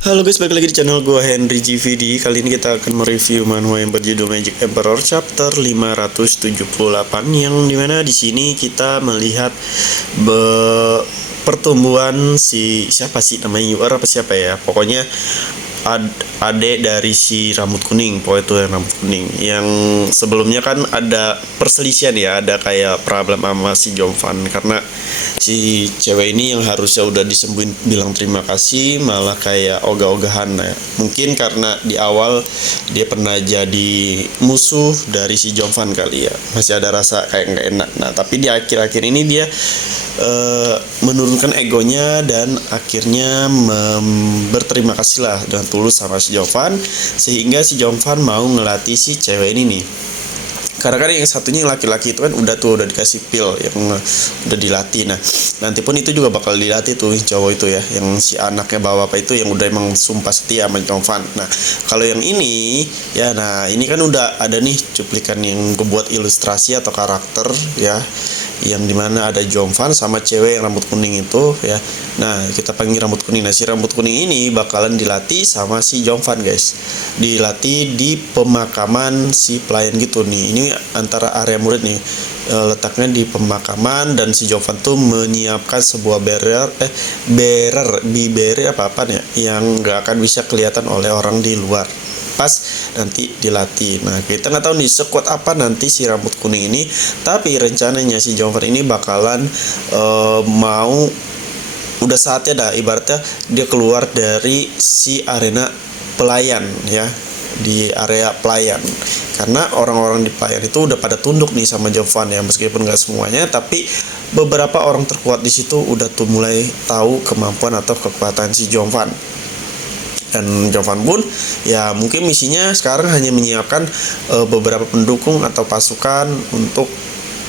Halo guys, balik lagi di channel gue Henry GVD. Kali ini kita akan mereview manhwa yang berjudul Magic Emperor chapter 578, yang dimana di sini kita melihat pertumbuhan si siapa sih namanya, UR apa siapa ya, pokoknya adek dari si rambut kuning, pokoknya itu yang rambut kuning, yang sebelumnya kan ada perselisihan ya, ada kayak problem sama si Jongvan karena si cewek ini yang harusnya udah disembuhin bilang terima kasih malah kayak ogah-ogahan ya. Mungkin karena di awal dia pernah jadi musuh dari si Jongvan kali ya, masih ada rasa kayak nggak enak. Nah tapi di akhir-akhir ini dia menurunkan egonya dan akhirnya berterima kasih lah dengan tulus sama si Jongvan, sehingga si Jongvan mau ngelatih si cewek ini nih. Karena kan yang satunya yang laki-laki itu kan udah dikasih pil yang udah dilatih. Nah nanti pun itu juga bakal dilatih tuh cowok itu ya, yang si anaknya bawa apa itu yang udah emang sumpah setia sama Jongvan. Nah kalau yang ini ya, nah ini kan udah ada nih cuplikan yang gue buat ilustrasi atau karakter ya, yang dimana ada Jongvan sama cewek yang rambut kuning itu ya. Nah kita panggil rambut kuning. Nah si rambut kuning ini bakalan dilatih sama si Jongvan guys, dilatih di pemakaman si pelayan gitu nih. Ini antara area murid nih, letaknya di pemakaman, dan si Jongvan tuh menyiapkan sebuah barrier apa ya, yang gak akan bisa kelihatan oleh orang di luar pas nanti dilatih. Nah kita nggak tahu nih sekuat apa nanti si rambut kuning ini, tapi rencananya si Jongvan ini bakalan mau, udah saatnya dah ibaratnya dia keluar dari si arena pelayan ya, di area pelayan, karena orang-orang di pelayan itu udah pada tunduk nih sama Jongvan ya, meskipun nggak semuanya, tapi beberapa orang terkuat di situ udah tuh mulai tahu kemampuan atau kekuatan si Jongvan. Dan Jongvan pun ya mungkin misinya sekarang hanya menyiapkan beberapa pendukung atau pasukan untuk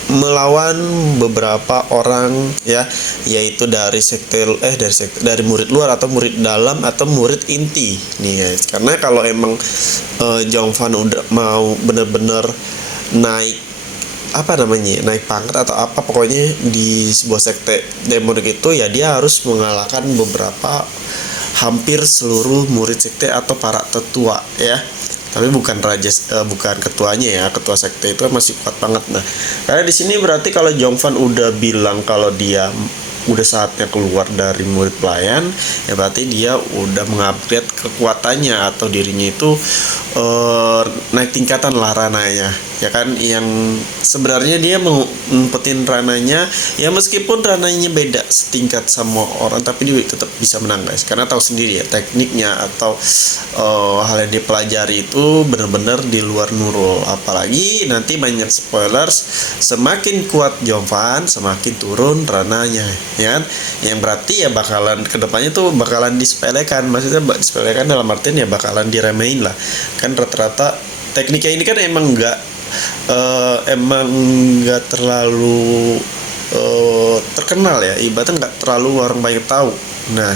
melawan beberapa orang ya, yaitu dari dari murid luar atau murid dalam atau murid inti nih guys. Karena kalau emang Jongvan udah mau bener-bener naik naik pangkat atau apa pokoknya di sebuah sekte demonik itu ya, dia harus mengalahkan beberapa, hampir seluruh murid sekte atau para tetua ya, tapi bukan bukan ketuanya ya, ketua sekte itu masih kuat banget. Nah karena di sini berarti kalau Jongvan udah bilang kalau dia udah saatnya keluar dari murid pelayan ya, berarti dia udah mengupgrade kekuatannya atau dirinya itu naik tingkatan lah rananya ya kan, yang sebenarnya dia ngumpetin rananya ya, meskipun rananya beda setingkat sama orang tapi dia tetap bisa menang guys, karena tahu sendiri ya tekniknya atau hal yang dipelajari itu benar-benar di luar Nurul. Apalagi nanti banyak spoilers, semakin kuat Jongvan semakin turun rananya ya kan, yang berarti ya bakalan kedepannya tuh bakalan disepelekan, maksudnya disepelekan dalam artian ya bakalan diremehin lah kan. Rata-rata tekniknya ini kan emang nggak terlalu terkenal ya, ibaratnya nggak terlalu orang banyak tahu. Nah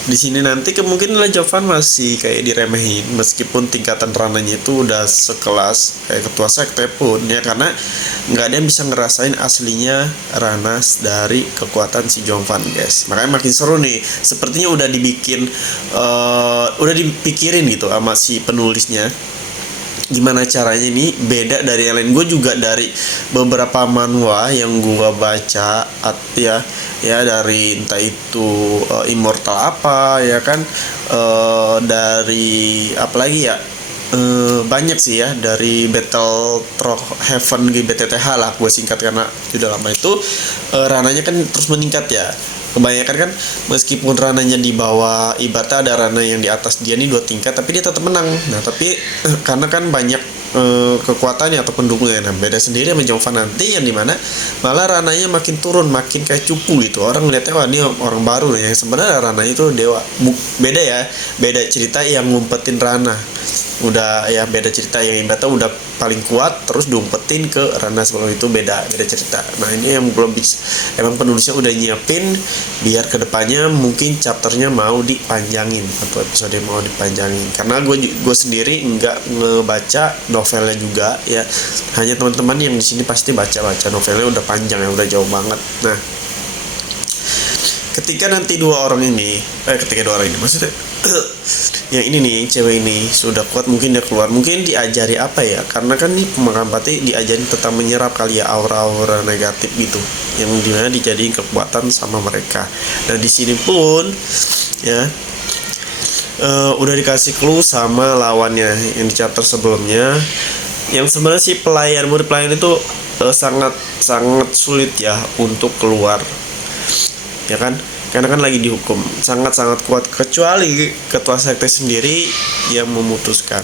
di sini nanti kemungkinan Jongvan masih kayak diremehin, meskipun tingkatan rananya itu udah sekelas kayak ketua sekte pun ya, karena nggak ada yang bisa ngerasain aslinya ranas dari kekuatan si Jongvan guys. Makanya makin seru nih, sepertinya udah dipikirin gitu sama si penulisnya, gimana caranya ini beda dari yang lain. Gue juga dari beberapa manhwa yang gue baca ya dari entah itu Immortal apa ya kan, dari apalagi ya, banyak sih ya, dari Battle Through Heaven GBTTH lah gue singkat karena sudah lama itu, rananya kan terus meningkat ya. Kebanyakan kan meskipun rananya di bawah, ibaratnya ada rana yang di atas dia nih 2 tingkat, tapi dia tetap menang. Nah tapi karena kan banyak kekuatannya atau pendukungnya, nah beda sendiri sama Jongvan nanti, yang dimana malah rananya makin turun, makin kayak cupu gitu. Orang ngeliatnya wah ini orang baru, yang sebenarnya rananya itu dewa. Beda ya, beda cerita yang ngumpetin rana, udah ya beda cerita, yang ibaratnya udah paling kuat terus diumpetin ke ranah sebelum itu, beda cerita. Nah ini yang belum bisa, emang penulisnya udah nyiapin biar kedepannya mungkin chapternya mau dipanjangin atau episode mau dipanjangin, karena gue sendiri nggak ngebaca novelnya juga ya, hanya teman-teman yang di sini pasti baca novelnya, udah panjang ya, udah jauh banget. Nah ketika dua orang ini maksudnya yang ini nih, cewek ini sudah kuat, mungkin dia keluar, mungkin diajari apa ya, karena kan nih pemegang pati diajarin tentang menyerap kali ya, aura-aura negatif gitu, yang dimana dijadiin kekuatan sama mereka. Dan di sini pun ya udah dikasih clue sama lawannya yang di chapter sebelumnya, yang sebenarnya si murid pelayan itu sangat sangat sulit ya untuk keluar, ya kan, karena kan lagi dihukum, sangat-sangat kuat, kecuali ketua sekte sendiri yang memutuskan,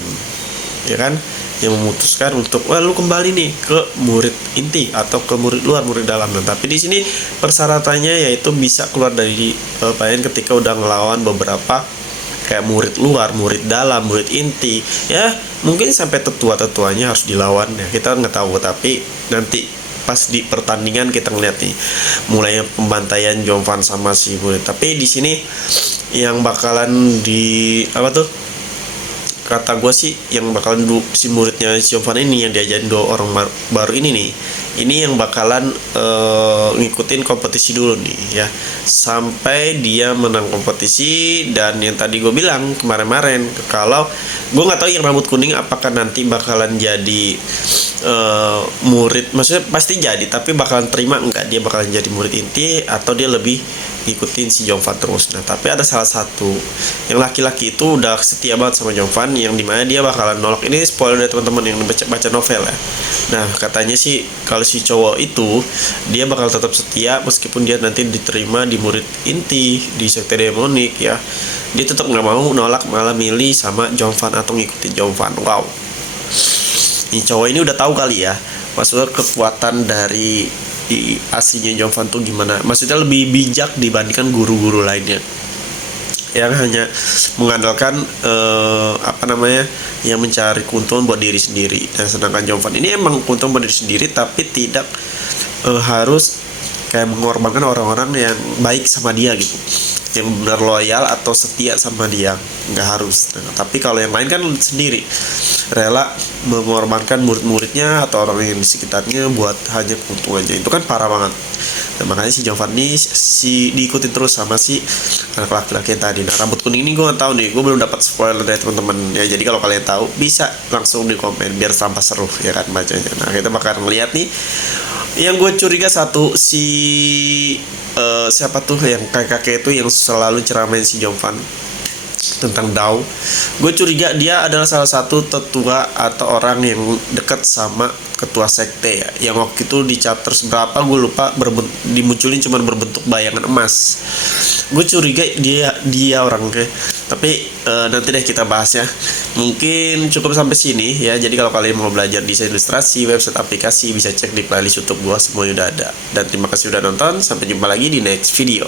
ya kan, yang memutuskan untuk wah lu kembali nih ke murid inti atau ke murid luar, murid dalam. Nah, tapi di sini persyaratannya yaitu bisa keluar dari pelayan ketika udah ngelawan beberapa kayak murid luar, murid dalam, murid inti, ya mungkin sampai tetua-tetuanya harus dilawan ya, kita nggak tahu, tapi nanti pas di pertandingan kita ngeliat nih mulai pembantaian Jovan sama si murid. Tapi di sini yang bakalan di apa tuh, kata gue sih yang bakalan si muridnya si Jovan ini yang diajarin dua orang baru ini nih, ini yang bakalan ngikutin kompetisi dulu nih ya, sampai dia menang kompetisi. Dan yang tadi gue bilang kemarin-kemarin, kalau gue nggak tahu yang rambut kuning apakah nanti bakalan jadi murid, maksudnya pasti jadi, tapi bakalan terima enggak dia bakalan jadi murid inti atau dia lebih ngikutin si Jovan terus. Nah, tapi ada salah satu yang laki-laki itu udah setia banget sama Jovan, yang dimana dia bakalan nolak. Ini spoiler dari teman-teman yang baca novel ya. Nah, katanya sih kalau si cowok itu dia bakal tetap setia meskipun dia nanti diterima di murid inti di sekte demonik ya, dia tetap nggak mau nolak, malah milih sama Jovan atau ngikutin Jovan. Wow, ini cowok ini udah tahu kali ya maksudnya kekuatan dari aslinya Jovan tuh gimana, maksudnya lebih bijak dibandingkan guru-guru lainnya yang hanya mengandalkan yang mencari keuntungan buat diri sendiri. Dan sedangkan Jovan ini emang keuntungan buat diri sendiri, tapi tidak harus kayak mengorbankan orang-orang yang baik sama dia gitu, yang benar loyal atau setia sama dia, nggak harus. Nah, tapi kalau yang lain kan sendiri rela mengorbankan murid-muridnya atau orang yang di sekitarnya buat hanya keuntungannya, itu kan parah banget. Nah, makanya si Jovan ini diikutin terus sama si anak laki-laki yang tadi. Nah, rambut kuning ini gue nggak tahu nih, gue belum dapat spoiler dari teman-teman ya, jadi kalau kalian tahu bisa langsung di komen biar tambah seru ya kan bacanya. Nah, kita bakal ngeliat nih, yang gue curiga satu, si siapa tuh yang kakek-kakek itu yang selalu ceramain si Jovan tentang Dao. Gue curiga dia adalah salah satu tetua atau orang yang dekat sama ketua sekte ya, yang waktu itu di chapter seberapa gue lupa dimunculin cuma berbentuk bayangan emas. Gue curiga dia orangnya, tapi nanti deh kita bahas ya. Mungkin cukup sampai sini ya. Jadi kalau kalian mau belajar desain ilustrasi, website, aplikasi, bisa cek di playlist YouTube gue, semuanya udah ada. Dan terima kasih udah nonton, sampai jumpa lagi di next video.